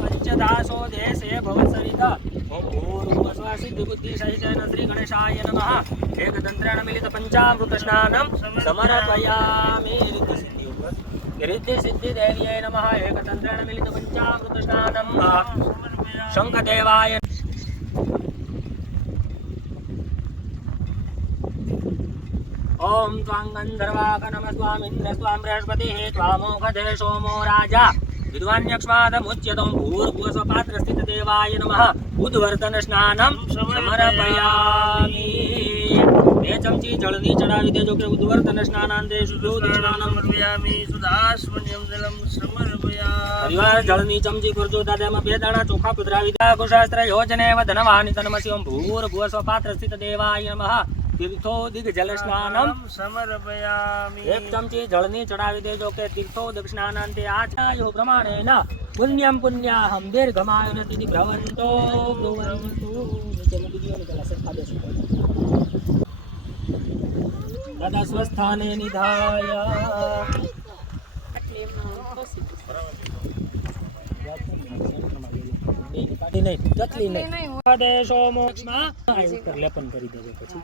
પંચદાસો દેશે ભવસરિતા ઓમ ભૂર્ભુવસ્વા સિદ્ધિબુદ્ધિસહિતેન શ્રી ગણેશાય નમઃ એકતંત્રેણ મિલિત પંચામૃત સ્નાનમ સમર્પયામિ રિદ્ધિ સિદ્ધિ ઉપર રિદ્ધિ સિદ્ધિ દેવ્યે નમઃ એકતંત્રેણ મિલિત પંચામૃત સ્નાનમ શંખદેવાય ઓમ ત્વાં ગંધર્વાક નમ સ્વામ ઇન્દ્ર સ્વામ બૃહસ્પતિ હે ત્વામોઘ દે સોમો રાજા વિદ્વાન્યક્ષ્માદમુચ્યતમ ભૂર્ભુવસ્વ પાત્ર સ્થિત દેવાય નમઃ ઉદ્વર્તન સ્નાનમ સમર્પયામિ બે ચમચી જળની ચડાવી દેજો કે ઉદ્વર્તન સ્નાનાંતે શુદ્ધ સ્નાનમ સમર્પયામિ સુદાશ્વન્યમ જલમ સમર્પયા પરિવાર જળની ચમચી કરજો દાદામાં બે દાણા ચોખા પધરાવી દા કુશાસ્ત્ર યોજનેવ ધનવાનિ તનમસી ઓમ ભૂર્ભુવસ્વ પાત્ર સ્થિત દેવાય નમઃ તીર્થો દિગ જલ સ્નાનમ સમર્પયામિ. એક ચમચી જળની ચડાવી દેજો કે તીર્થો દક્ષિણાનાંતે આચાર્યો પ્રમાણેન પુણ્યમ પુણ્યાહમ દીર્ઘમાય નતિ નિભ્રવંતો ભ્રુવંતુ. નીચેનું બીજીઓની પેલા સરખા બેસી દાદા સ્વસ્થાને નિધાય કાઢી નહીં. ચટલી નહીં દેશો મોક્ષમાં. લેપન કરી દેજો પછી.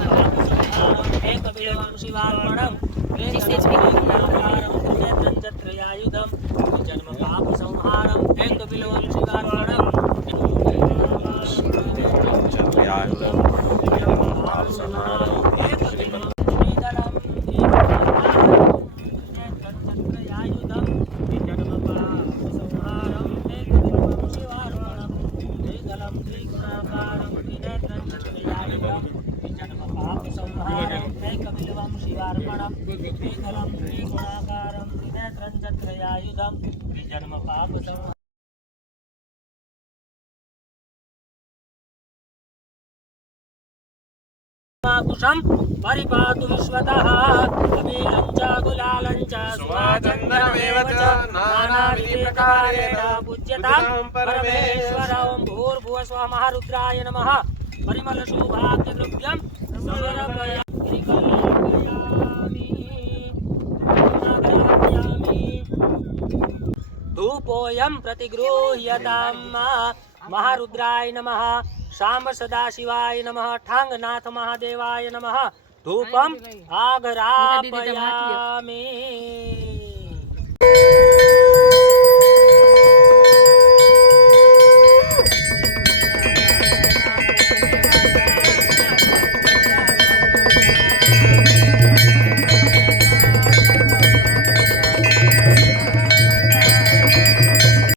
एकमेवं शिवार्पणं त्रयायुधं जन्मपापसंहारम् एकबिलवं शिवार्पणं त्रयायुधं जन्मपापसंहारम् एकबिलवं त्रयायुधं कर्मणं त्रिफलं त्रिगुणाकारं, त्रिनेत्रं च त्रयायुधं त्रिजन्मपापसं कुशं परिपातु विश्वतः कपिलं च, गुलालं च सुवाचन्दनमेव च, नानाविधिप्रकारेण पूज्यतां परमेश्वरं भूर्भुवः रुद्राय नमः। परिमलशोभाग्यद्रुव्यं ધૂપોયમ પ્રતિગૃહ્યતામ મહારુદ્રાય નમઃ શામ સદાશિવાય નમઃ ઠાંગનાથ મહાદેવાય નમઃ ધૂપમ આગરાપયામી